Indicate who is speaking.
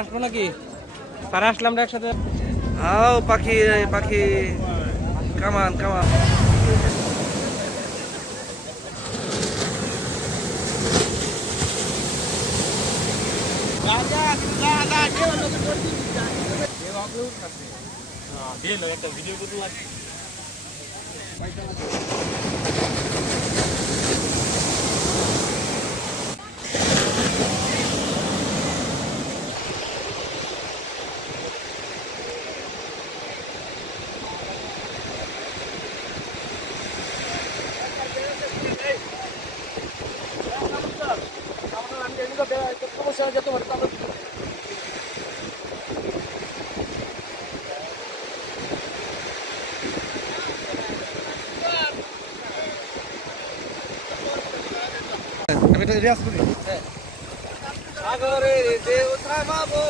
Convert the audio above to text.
Speaker 1: আসব নাকি? তারা আসলাম একসাথে
Speaker 2: আও পাখি পাখি। কামান কামান।
Speaker 1: একটা ভিডিও করতে লাগবে
Speaker 2: সাগরে ঢেউ থামাবো